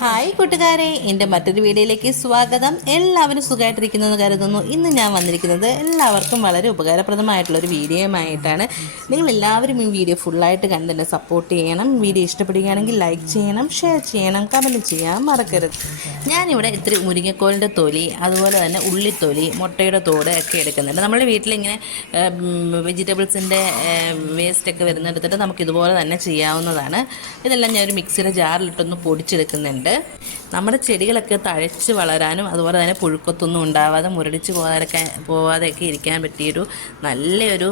Hi കൂട്ടുകാരെ, എൻ്റെ മറ്റൊരു വീഡിയോയിലേക്ക് സ്വാഗതം. എല്ലാവരും സുഖമായിട്ടിരിക്കുന്നെന്ന് കരുതുന്നു. ഇന്ന് ഞാൻ വന്നിരിക്കുന്നത് എല്ലാവർക്കും വളരെ ഉപകാരപ്രദമായിട്ടുള്ളൊരു വീഡിയോയുമായിട്ടാണ്. നിങ്ങളെല്ലാവരും ഈ വീഡിയോ ഫുള്ളായിട്ട് കണ്ട് എന്നെ സപ്പോർട്ട് ചെയ്യണം. വീഡിയോ ഇഷ്ടപ്പെടുകയാണെങ്കിൽ ലൈക്ക് ചെയ്യണം, ഷെയർ ചെയ്യണം, കമൻറ്റ് ചെയ്യാൻ മറക്കരുത്. ഞാനിവിടെ ഇത്തിരി മുരിങ്ങക്കോലിൻ്റെ തൊലി, അതുപോലെ തന്നെ ഉള്ളിത്തൊലി, മുട്ടയുടെ തോട് ഒക്കെ എടുക്കുന്നുണ്ട്. നമ്മുടെ വീട്ടിലിങ്ങനെ വെജിറ്റബിൾസിൻ്റെ വേസ്റ്റൊക്കെ വരുന്നെടുത്തിട്ട് നമുക്കിതുപോലെ തന്നെ ചെയ്യാവുന്നതാണ്. ഇതെല്ലാം ഞാനൊരു മിക്സിയുടെ ജാറിലിട്ടൊന്ന് പൊടിച്ചെടുക്കുന്നുണ്ട്. നമ്മുടെ ചെടികളൊക്കെ തഴച്ച് വളരാനും അതുപോലെ തന്നെ പുഴുക്കത്തൊന്നും ഉണ്ടാവാതെ മുരടിച്ച് പോവാതെയൊക്കെ ഇരിക്കാൻ പറ്റിയൊരു നല്ലൊരു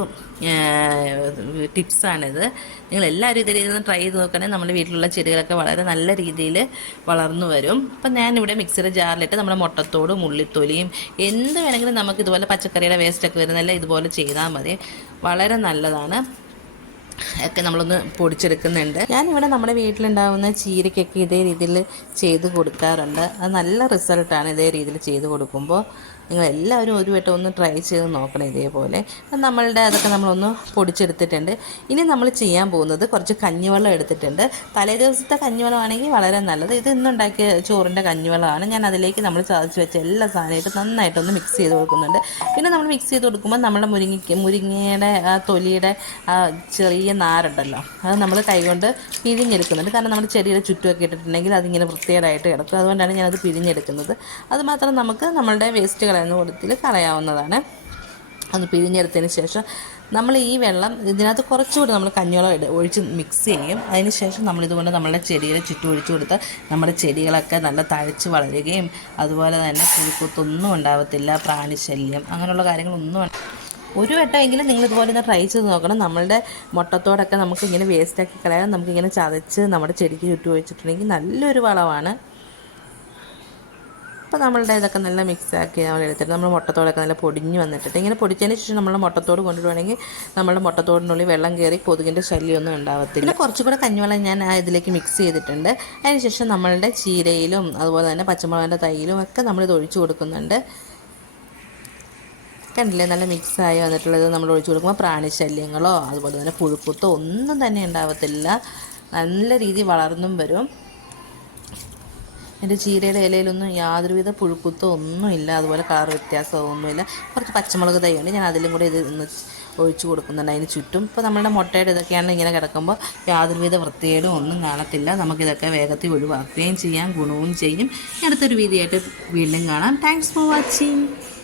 ടിപ്സാണിത്. നിങ്ങളെല്ലാവരും ഇതിൽ നിന്ന് ട്രൈ ചെയ്ത് നോക്കണേ. നമ്മുടെ വീട്ടിലുള്ള ചെടികളൊക്കെ വളരെ നല്ല രീതിയിൽ വളർന്നു വരും. അപ്പം ഞാനിവിടെ മിക്സിയുടെ ജാറിലിട്ട് നമ്മുടെ മുട്ടത്തോടും ഉള്ളിത്തൊലിയും എന്ത് വേണമെങ്കിലും നമുക്ക് ഇതുപോലെ പച്ചക്കറിയുടെ വേസ്റ്റൊക്കെ വരുന്നതല്ല ഇതുപോലെ ചെയ്താൽ മതി. വളരെ നല്ലതാണ്. ഒക്കെ നമ്മളൊന്ന് പൊടിച്ചെടുക്കുന്നുണ്ട്. ഞാനിവിടെ നമ്മുടെ വീട്ടിലുണ്ടാകുന്ന ചീരയ്ക്കൊക്കെ ഇതേ രീതിയിൽ ചെയ്ത് കൊടുക്കാറുണ്ട്. അത് നല്ല റിസൾട്ടാണ് ഇതേ രീതിയിൽ ചെയ്ത് കൊടുക്കുമ്പോൾ. നിങ്ങളെല്ലാവരും ഒരു വട്ടം ഒന്ന് ട്രൈ ചെയ്ത് നോക്കണം ഇതേപോലെ. നമ്മളുടെ അതൊക്കെ നമ്മളൊന്ന് പൊടിച്ചെടുത്തിട്ടുണ്ട്. ഇനി നമ്മൾ ചെയ്യാൻ പോകുന്നത് കുറച്ച് കഞ്ഞിവെള്ളം എടുത്തിട്ടുണ്ട്. തലേ ദിവസത്തെ കഞ്ഞിവെള്ളമാണെങ്കിൽ വളരെ നല്ലത്. ഇത് ഇന്നുണ്ടാക്കിയ ചോറിൻ്റെ കഞ്ഞിവെള്ളമാണ്. ഞാൻ അതിലേക്ക് നമ്മൾ ചതച്ച് വെച്ച എല്ലാ സാധനമായിട്ട് നന്നായിട്ടൊന്ന് മിക്സ് ചെയ്ത് കൊടുക്കുന്നുണ്ട്. പിന്നെ നമ്മൾ മിക്സ് ചെയ്ത് കൊടുക്കുമ്പോൾ നമ്മുടെ മുരിങ്ങയുടെ ആ തൊലിയുടെ ആ ചെറിയ നാരുണ്ടല്ലോ, അത് നമ്മൾ കൈകൊണ്ട് പിഴിഞ്ഞെടുക്കുന്നുണ്ട്. കാരണം നമ്മുടെ ചെടിയുടെ ചുറ്റുമൊക്കെ ഇട്ടിട്ടുണ്ടെങ്കിൽ അതിങ്ങനെ വൃത്തികേടായിട്ട് കിടക്കും. അതുകൊണ്ടാണ് ഞാനത് പിഴിഞ്ഞെടുക്കുന്നത്. അതുമാത്രം നമുക്ക് നമ്മളുടെ വേസ്റ്റ് കളയുന്ന കൂട്ടത്തിൽ കളയാവുന്നതാണ്. അത് പിഴിഞ്ഞെടുത്തതിന് ശേഷം നമ്മൾ ഈ വെള്ളം ഇതിനകത്ത് കുറച്ചുകൂടി നമ്മൾ കഞ്ഞിവെള്ളം ഒഴിച്ച് മിക്സ് ചെയ്യും. അതിന് ശേഷം നമ്മളിതുകൊണ്ട് നമ്മളുടെ ചെടിയുടെ ചുറ്റും ഒഴിച്ചു കൊടുത്താൽ നമ്മുടെ ചെടികളൊക്കെ നല്ല തഴച്ച് വളരുകയും അതുപോലെ തന്നെ പുഴുക്കുത്തൊന്നും ഉണ്ടാവത്തില്ല, പ്രാണിശല്യം അങ്ങനെയുള്ള കാര്യങ്ങളൊന്നും. ഒരു വട്ടമെങ്കിലും നിങ്ങൾ ഇതുപോലെ ഒന്ന് ട്രൈ ചെയ്ത് നോക്കണം. നമ്മളുടെ മുട്ടത്തോടൊക്കെ നമുക്കിങ്ങനെ വേസ്റ്റാക്കി കളയാൻ നമുക്കിങ്ങനെ ചതച്ച് നമ്മുടെ ചെടിക്ക് ചുറ്റും ഒഴിച്ചിട്ടുണ്ടെങ്കിൽ നല്ലൊരു വളമാണ്. അപ്പോൾ നമ്മളുടെ ഇതൊക്കെ നല്ല മിക്സാക്കി നമ്മൾ എടുത്തിട്ട് നമ്മൾ മുട്ടത്തോടൊക്കെ നല്ല പൊടിഞ്ഞ് വന്നിട്ടിട്ട് ഇങ്ങനെ പൊടിച്ചതിന് ശേഷം നമ്മൾ മുട്ടത്തോട് കൊണ്ടുവരുവാണെങ്കിൽ നമ്മുടെ മുട്ടത്തോടിനുള്ളിൽ വെള്ളം കയറി കൊതുകിൻ്റെ ശല്യമൊന്നും ഉണ്ടാവത്തില്ല. പിന്നെ കുറച്ചുകൂടെ കഞ്ഞിവെള്ളം ഞാൻ ഇതിലേക്ക് മിക്സ് ചെയ്തിട്ടുണ്ട്. അതിനുശേഷം നമ്മളുടെ ചീരയിലും അതുപോലെ തന്നെ പച്ചമുളകിൻ്റെ തൈയിലും ഒക്കെ നമ്മളിത് ഒഴിച്ചു കൊടുക്കുന്നുണ്ട്. കണ്ടില്ലേ, നല്ല മിക്സായി വന്നിട്ടുള്ളത് നമ്മൾ ഒഴിച്ചു കൊടുക്കുമ്പോൾ പ്രാണിശല്യങ്ങളോ അതുപോലെ തന്നെ പുഴുക്കുത്തോ ഒന്നും തന്നെ ഉണ്ടാവത്തില്ല. നല്ല രീതിയിൽ വളർന്നും വരും. എൻ്റെ ചീരയുടെ ഇലയിലൊന്നും യാതൊരുവിധ പുഴുക്കുത്തോ ഒന്നുമില്ല, അതുപോലെ കളർ വ്യത്യാസമൊന്നുമില്ല. കുറച്ച് പച്ചമുളക് തൈയുണ്ട്, ഞാൻ അതിലും കൂടെ ഇത് ഒന്ന് ഒഴിച്ചു കൊടുക്കുന്നുണ്ട് അതിന് ചുറ്റും. ഇപ്പോൾ നമ്മളുടെ മുട്ടയുടെ ഇതൊക്കെയാണ് ഇങ്ങനെ കിടക്കുമ്പോൾ യാതൊരുവിധ വൃത്തികേടും ഒന്നും കാണത്തില്ല. നമുക്കിതൊക്കെ വേഗത്തിൽ ഒഴിവാക്കുകയും ചെയ്യാം, ഗുണവും ചെയ്യും. അടുത്തൊരു വീഡിയോ ആയിട്ട് വീണ്ടും കാണാം. Thanks for watching.